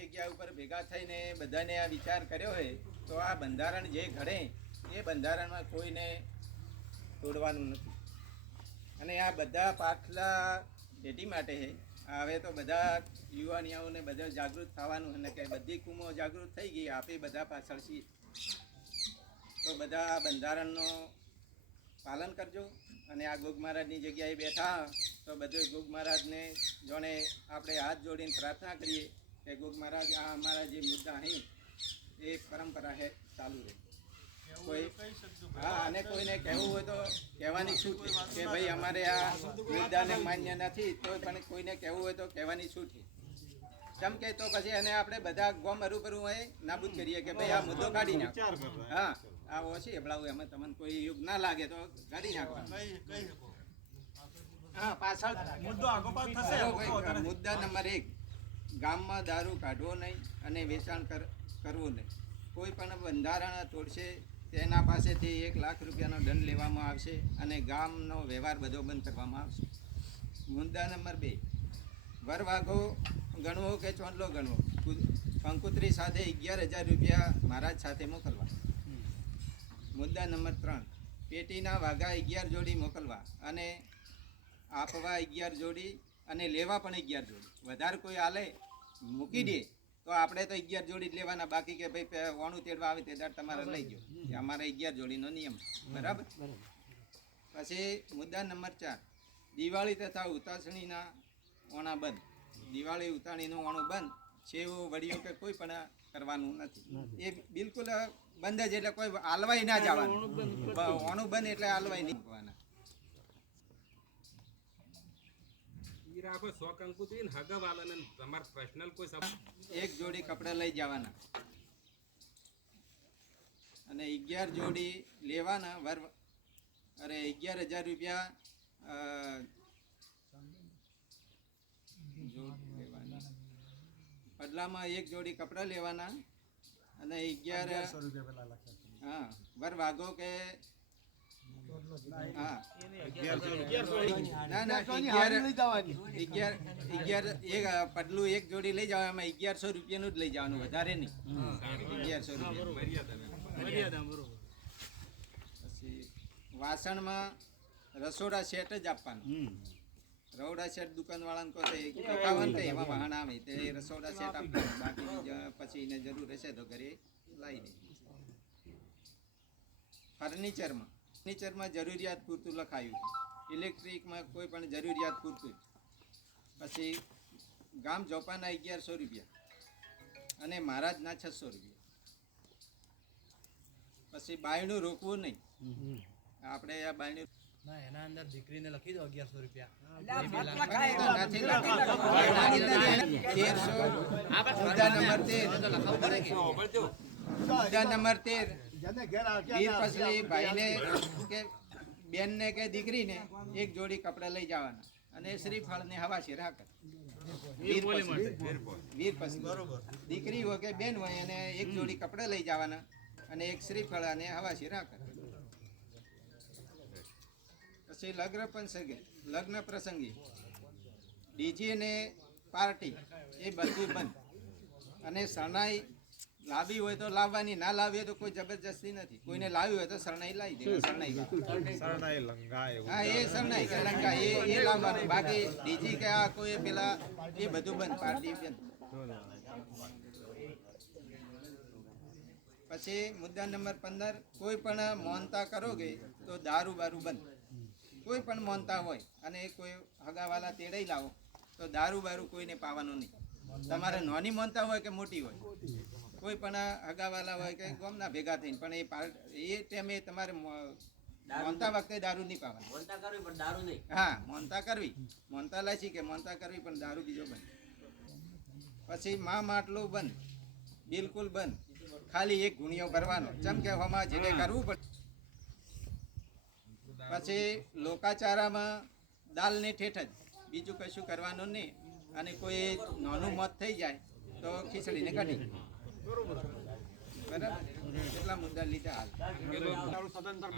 જગ્યા ઉપર ભેગા થઈને બધાને આ વિચાર કર્યો હોય તો આ બંધારણ જે ઘડે એ બંધારણમાં કોઈને તોડવાનું નથી. અને આ બધા પાછલા પેઢી માટે છે. હવે તો બધા યુવાનીઓને બધા જાગૃત થવાનું અને કે બધી કુમો જાગૃત થઈ ગઈ, આપે બધા પાછળ છીએ. તો બધા આ બંધારણનું પાલન કરજો. અને આ ગોગ મહારાજની જગ્યાએ બેઠા તો બધું ગોગ મહારાજને જોણે આપણે હાથ જોડીને પ્રાર્થના કરીએ કે ગોગ મહારાજ આ અમારા જે મુદ્દા અહીં એ પરંપરા છે ચાલુ રહે. કોઈ હા, અને કોઈને કહેવું હોય તો કહેવાની છૂટ કે ભાઈ અમારે આ મુદ્દાને માન્ય નથી, તો પણ કોઈને કહેવું હોય તો કહેવાની છૂટ છે. કેમ કે તો પછી એને આપણે બધા ગોમ હરું હોય નાબૂદ કરીએ કે ભાઈ આ મુદ્દો કાઢી નાખો. હા, આ ઓછી હબળાવું એમાં તમને કોઈ યુગ ના લાગે તો કાઢી નાખો. હા, પાછળ મુદ્દા નંબર 1, ગામમાં દારૂ કાઢવો નહીં અને વેચાણ કરવું નહીં. કોઈ પણ બંધારણ તોડશે તેના પાસેથી 1 લાખ રૂપિયાનો દંડ લેવામાં આવશે અને ગામનો વ્યવહાર બધો બંધ કરવામાં આવશે. મુદ્દા નંબર 2, વરવાઘો ગણવો કે ચોંટલો ગણવો, કંકુત્રી સાથે 11,000 રૂપિયા મહારાજ સાથે મોકલવા. મુદ્દા નંબર 3, પેટીના વાઘા 11 જોડી મોકલવા અને આપવા 11 જોડી અને લેવા પણ 11 જોડી. વધારે કોઈ આલે મૂકી દે તો આપણે તો 11 જોડી જ લેવાના, બાકી કે ભાઈ વાણું તેડવા આવે તે દાડ તમારે લઈ ગયો. એ અમારે 11 જોડીનો નિયમ, બરાબર. પછી મુદ્દા નંબર 4, દિવાળી તથા ઉતાસણીના ઓણા બંધ. દિવાળી ઉતાણીનું ઓણું બંધ છે એવું વડીઓ કે કોઈ પણ કરવાનું નથી. એ બિલકુલ બંધ જ, એટલે કોઈ હાલવાય ના જવાનું. ઓણું બંધ એટલે હાલવાય નહીં જવાના. એક જોડી કપડા લઈ જવાના અને 11 જોડી લેવાના. અરે 11,000 રૂપિયા બદલામાં 1 જોડી કપડા લેવાના અને 11 હા વર વાઘો કે હા ના ના 11 એક પટલું 1 જોડી લઈ જવા, એમાં 1100 રૂપિયાનું જ લઈ જવાનું, વધારે નહીં. 1100 રૂપિયા. પછી વાસણમાં રસોડા સેટ જ આપવાનું. રસોડા સેટ દુકાનવાળાને કહો તો એમાં વાહન આવે તે રસોડા સેટ આપવાનું, બાકી પછી એને જરૂર હશે તો ઘરે લાવી દે. ફર્નિચરમાં જરૂરિયાત પૂરતું લખાયું. ઇલેક્ટ્રિકમાં કોઈ પણ જરૂરિયાત પૂરતું. પછી ગામ જોપાના 1100 રૂપિયા અને મહારાજના 600 રૂપિયા. પછી બાયણું રોકવું નહીં. આપણે આ બાયણું એના અંદર દીકરીને લખી દો 1100 રૂપિયા. મુદ્દા નંબર 13, વીર પસલી ભાઈને કે બેનને કે દીકરીને 1 જોડી કપડા લઈ જવાના અને શ્રીફળ ને હવાશી રાખે. વીર પસલી દીકરી હોય કે બેન હોય એને 1 જોડી કપડા લઈ જવાના અને 1 શ્રીફળ અને હવાશી રાખે. પછી લગ્ન પ્રસંગે ડીજે ને પાર્ટી એ બધું બંધ. અને શરણાઈ લાવી હોય તો લાવવાની, ના લાવી હોય તો કોઈ જબરજસ્તી નથી. કોઈને લાવી હોય તો શરણાઈ લાવી દે. શરણાઈ લંગા, હા એ શરણાઈ કે લંગા એ લાવવાનું, બાકી ડીજી કે આ કોઈ પેલા એ બધું બંધ, પાર્ટી બંધ. પછી મુદ્દા નંબર 15, કોઈ પણ મોનતા કરોગે તો દારૂ બારૂ બંધ. કોઈ પણ મોનતા હોય અને કોઈ હગાવાલા તેડાઈ લાવો તો દારૂ બારૂ કોઈને પાવાનું નહીં. તમારે નાની મોનતા હોય કે મોટી હોય, કોઈ પણ હગાવાલા હોય કે ગામના ભેગા થઈને પણ એ ટાઈમે તમારે મોનતા વખતે દારૂ નહીં પાવાનું. હા, મોનતા કરવી, મોનતા લાચી કે મોનતા કરવી, પણ દારૂ બીજો બંધ. પછી માટલું બંધ, બિલકુલ બંધ. ખાલી 1 ગુણિયો ભરવાનો, ચમ કે હવામાં જેને કરવું પડે. પછી લોકાચારામાં દાલ ને ઠેઠ જ, બીજું કશું કરવાનું નહીં. અને કોઈ નાનું મોત થઈ જાય તો ખીચડીને કાઢી. બરાબર, કેટલા મુદ્દા લીધા હાલ.